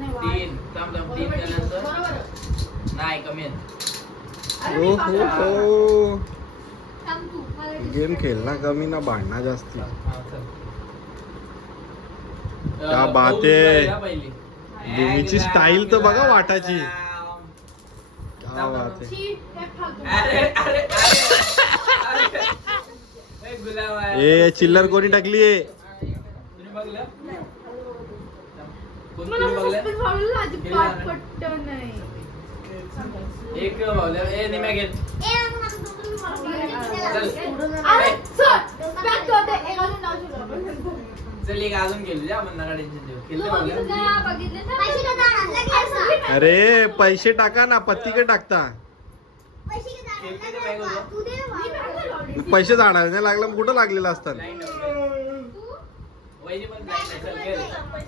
3 केल्यानंतर नाही कमी आहे. गेम खेळना कमी ना भांडणा जास्ती. क्या बात आहे. भूमीची स्टाईल तर बघा वाटाची. क्या बात आहे. ए चिल्लर कोणी टाकली आहे. एक निम्या घेत. चल एक अजून केलं जा आपण नका टेन्शन देऊ. अरे पैसे टाका ना. पत्ती का टाकता. पैसे झाडायला नाही लागला कुठं लागलेलं असतात.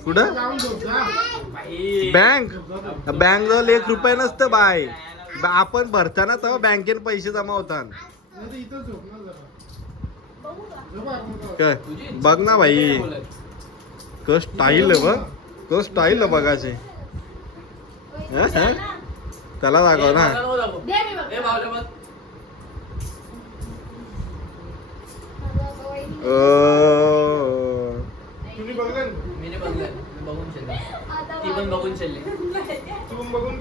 कुठं बँक जवळ 1 रुपया नसतं बाय. आपण भरताना तेव्हा बँकेत पैसे जमा होतात. बघ ना भाई क स्टाईल बघ. क स्टाईल बघायचे. त्याला दाखव ना. ती पण बघून चालले. बघून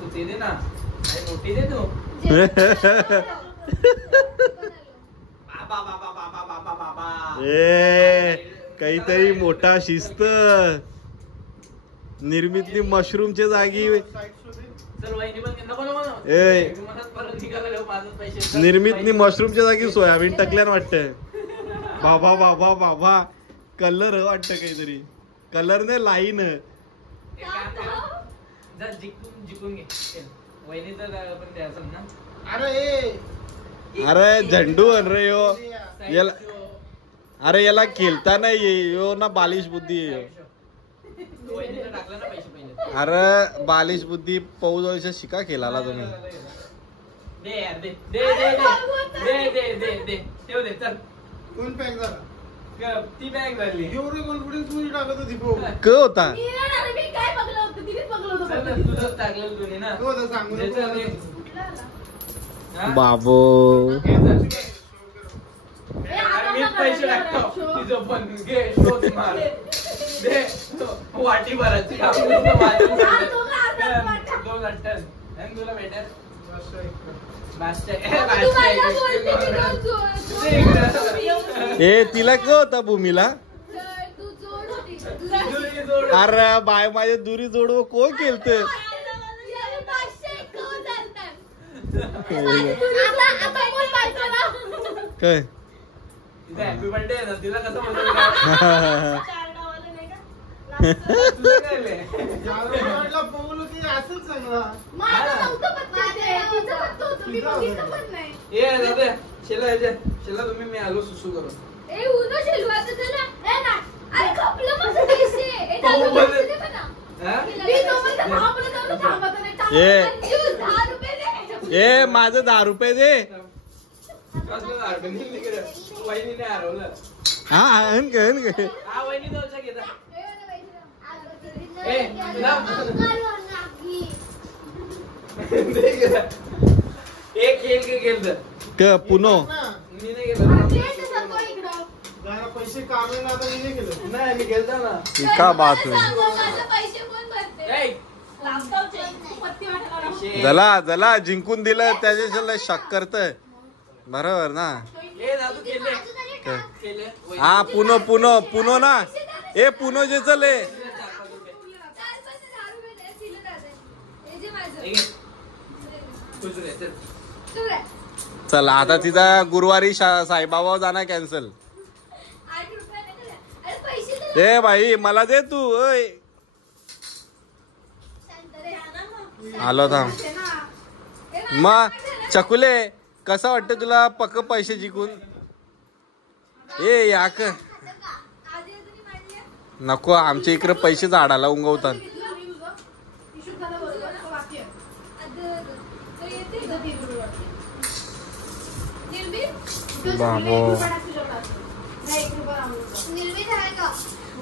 तू दे ना मोठी दे तू. काहीतरी मोठा शिस्त. निर्मितली मशरूमच्या जागी निर्मितनी मशरूमच्या जागी सोयाबीन टाकल्यान वाटत. बाबा बाबा बाबा कलर वाटत काहीतरी. कलर ने लाईन. अरे झंडू रे यो. अरे याला खेळता नाही यो ना. बालिश बुद्धी आहे. अरे बालिश बुद्धी पौजोळीच्या शिका खेळाला तुम्ही. ती बॅग झाली क होता. बाबो पैसे टाकतो. तिचं पण घे शोध मार. वाटी भरायची 2 लट्टन तुला भेटेल. ए तिला क होता भूमीला. अरे बाय माझ्या दुरी जोडव कोण केलत. काय हॅपी बर्थडे ना तिला कसं बोलतो. तुम्ही मी आलो सुसू करून. ए माझं 10 रुपये दे. वहिनीने हरवलं. हा वहिनी जाऊचा घेता. एक खेळ क पुनो मी नाही गेलो. पैसे काढले ना. नाही मी गेलतो ना. का बात जला जिंकून दिलं त्याच्या शक करत. बरोबर ना. हा पुनो ना. ए पुनो जे चले. चला आता तिचा गुरुवारी साईबाबा जाणार कॅन्सल. ए भाई मला दे तू. आलो थांब. मग चकुले कसं वाटतं तुला पक्क पैसे जिंकून. ए याक नको. आमच्या इकडे पैसे झाडाला उंगवतात.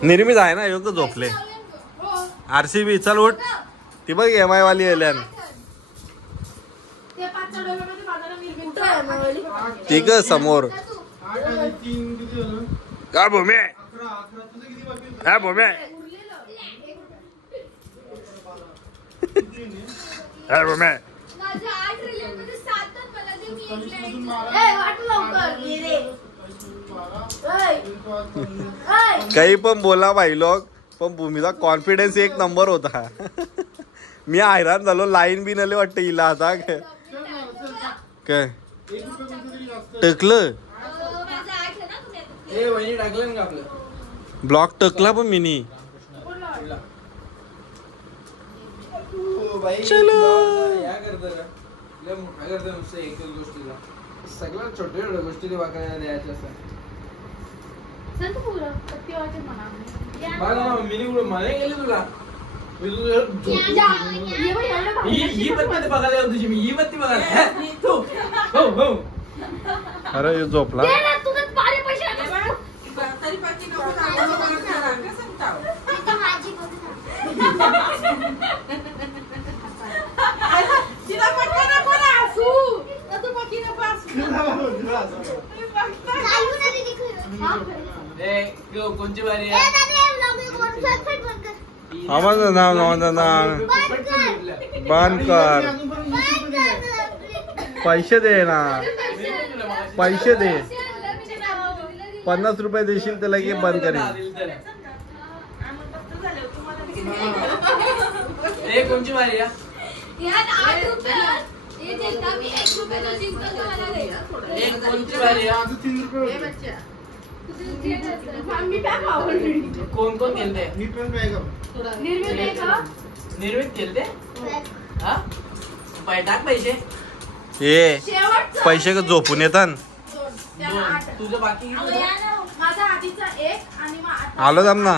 निर्मित आहे ना योग झोपले. RCB चल उठ. ती बघ MI वाली आल्यान ती ग समोर. काय भूमे काय भूमे काय भूमे काही पण बोला भाई लोक, पण भूमीचा कॉन्फिडन्स एक नंबर होता. मी हैराण झालो. लाईन बी नले वाटतं हिला आता. काय टकलं ब्लॉक टकला पण मिनी. चलो सगळ्यात छोट्या गोष्टी वाकायला द्यायच्या असतात. मिनी मला गेली तुला ही बत्ती बघायला तुझी मी ही बत्ती बघायला. अरे झोपला. कोणची बारी बंद कर. पैसे दे ना. पैसे दे. 50 रुपये देशील तर लगे बंद करेल. कोणची बारी कोण कोण खेळते. निर्मित खेळते. टाक पैसे. हे पैसे का झोपून येतात. तुझं बाकी आलो थांब ना.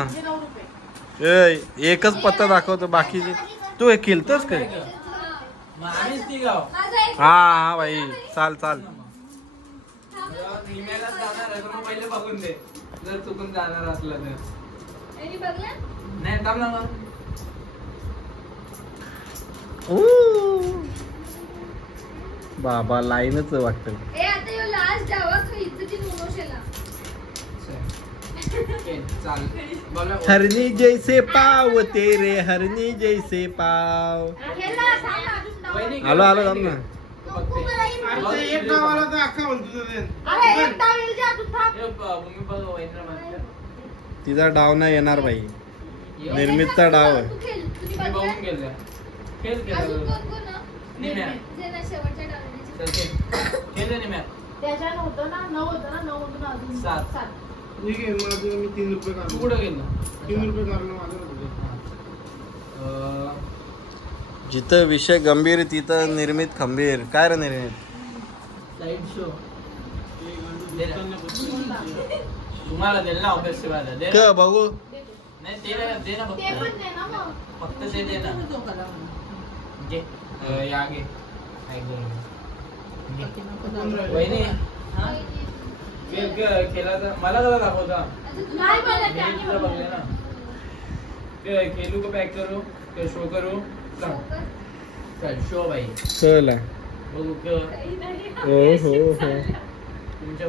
एकच पत्ता दाखवतो बाकीचे. तू हे खेळतोस काय. हा भाई चाल चाल. पहिले बघून दे जर चुकून जाणार असलं तर. नाही थांब ना मग. बाबा लाईनच वाटत. हरनी जैसे पाव तेरे हरनी जैसे पाव. आलो आलो थांब ना. तिचा डाव नाही येणार भाई. निर्मितचा डाव आहे. मी 3 रुपये काढलो. कुठं गेलो. 3 रुपये काढलो माझं. जिथं विषय गंभीर तिथं निर्मित खंबीर. काय रे निर्मित. लाईट शो तुम्हाला दिल ना ऑफिस का बघू. नाही दे ना फक्त ते दे ना. या गे वहिनी केला तर मला कसा दाखवता. बघले ना. खेलू को पॅक करू शो करू. शो भाई चला बघू. तुमच्या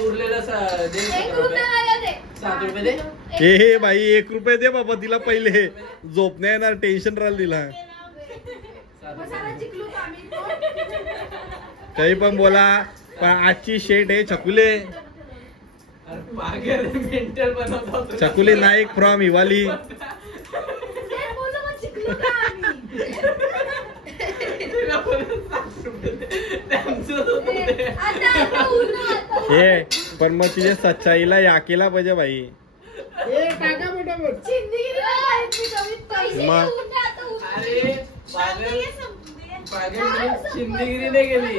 उरलेलं 7 रुपये दे. हे भाई 1 रुपये दे बाबा. तिला पहिले झोप नाही येणार. टेन्शन राहिलं तिला. काही पण बोला पण आजची शेट आहे छकुले. छकुले नाईक फ्रॉम हिवाली. हे पण मग तिच्या सच्चाईला या केला पाहिजे भाई. चिंदगिरी नाही गेली.